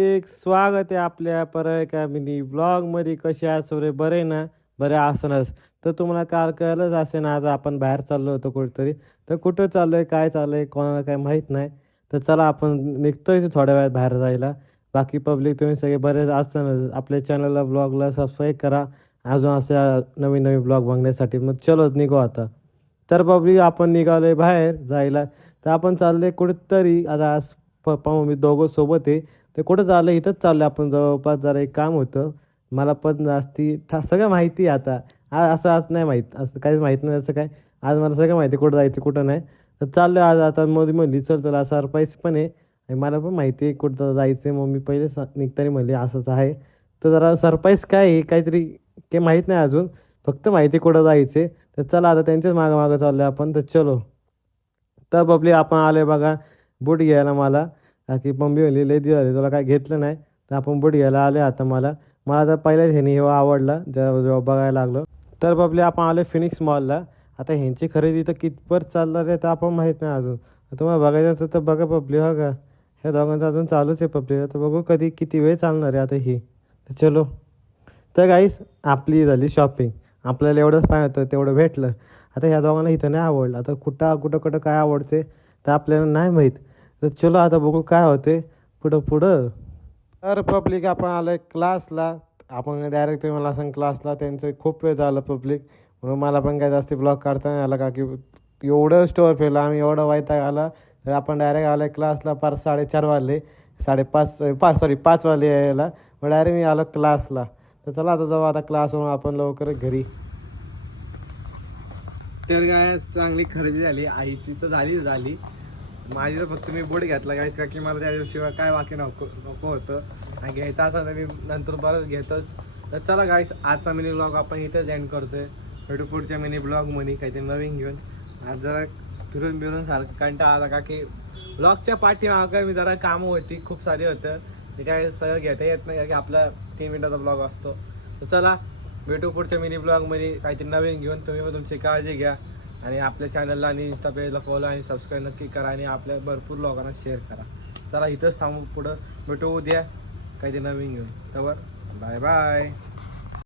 एक स्वागत आहे आपल्या परत एका मिनी ब्लॉगमध्ये. कसे आहात सगळे? बरे ना? बरे असनच. तर तुम्हाला काल कळलंच असेल आज आपण बाहेर चाललो होतो कुठेतरी. तर कुठं चाललोय, काय चाललंय, कोणाला काय माहीत नाही. तर चला आपण निघतोय थोड्या वेळात बाहेर जायला. बाकी पब्लिक तुम्ही सगळे बरेच असताना आपल्या चॅनलला ब्लॉगला सबस्क्राईब करा अजून अशा नवीन नवीन ब्लॉग बघण्यासाठी. मग चलो निघू आता. तर पब्लिक आपण निघालोय बाहेर जायला. तर आपण चाललोय कुठेतरी आता आज पप्पा मम्मी दोघं सोबत आहे. ते कुठं चाललं इथंच चाललं आपण जवळपास जरा एक काम होतं. मला पण जास्ती सगळं माहिती आहे आता. असं आज नाही माहीत असं काहीच माहीत नाही असं काय. आज मला सगळं माहिती आहे कुठं जायचं कुठं नाही. तर चाललो आज आता मोदी म्हणली चल तुला सरप्राईज पण आहे आणि मला पण माहिती आहे कुठं जायचं आहे. मम्मी पहिले निघताना म्हणली असंच आहे. तर जरा सरप्राईज काय आहे काहीतरी ते माहीत नाही अजून. फक्त माहिती आहे कुठं जायचं आहे. तर चला आता त्यांच्याच मागं मागं चाललो आपण. तर चलो. तर बबली आपण आलोय बघा बूट घ्यायला मला. की मम्मी म्हणली लय दिवस झाले तुला काय घेतलं नाही. तर आपण बूट घ्यायला आले आता मला तर पहिल्याच ह्यानी हे आवडला जेव्हा बघायला लागलो. तर बबली आपण आलो फिनिक्स मॉलला. आता ह्यांची खरेदी तर कितपत चालणार आहे तर आपण माहीत नाही अजून. तुम्हाला बघायचं असेल तर बघा पब्ली हो का. ह्या दोघांचं अजून चालूच आहे पब्लिक. तर बघू कधी किती वेळ चालणार आहे आता ही. तर चलो. तर गाईस आपली झाली शॉपिंग. आपल्याला एवढंच पाहिजे होतं तेवढं भेटलं. आता ह्या दोघांना इथं नाही आवडलं. आता कुठं कुठं कुठं काय आवडते तर आपल्याला नाही माहीत. तर चलो आता बघू काय होते पुढं पुढं. तर पब्लिक आपण आलो आहे क्लासला. आपण डायरेक्ट तुम्ही मला सांग क्लासला त्यांचं खूप वेळ झालं पब्लिक. म्हणून मला पण काय जास्ती ब्लॉग काढता नाही आला का की एवढं स्टोअर फिरलं आम्ही एवढं वैताग आला. तर आपण डायरेक्ट आलो आहे क्लासला. 4:30 वाजले. 5 वाजले यायला. मग डायरेक्ट मी आलो क्लासला. तर चला आता जाऊ आता क्लासवरून आपण लवकर घरी. तर काय चांगली खरेदी झाली आईची तर झाली माझी तर फक्त मी बूट घेतला गायच का की मला त्याच्याशिवाय काय बाकी नको होतं आणि घ्यायचं असं तर मी नंतर बरंच घेतोच. तर चला गाईस आजचा मिनी ब्लॉग आपण इथंच एंड करतोय. भेटू पुढच्या मिनी ब्लॉगमध्ये काहीतरी नवीन घेऊन. आज जरा फिरून सारखं कंटाळा आला का की ब्लॉगच्या पाठीमागं मी जरा कामं होती खूप सारी होतं. ते काय सगळं घेता येत नाही की आपला 3 मिनिटाचा ब्लॉग असतो. तर चला भेटू पुढच्या मिनी ब्लॉगमध्ये काहीतरी नवीन घेऊन. तुम्ही पण तुमची काळजी घ्या आणि आपल्या चॅनलला आणि इंस्टा पेजला फॉलो आणि सबस्क्राईब नक्की करा आणि आपल्या भरपूर लोकांना शेअर करा. चला इथंच थांबू पुढं भेटू उद्या काहीतरी नवीन घेऊन. तर बाय बाय.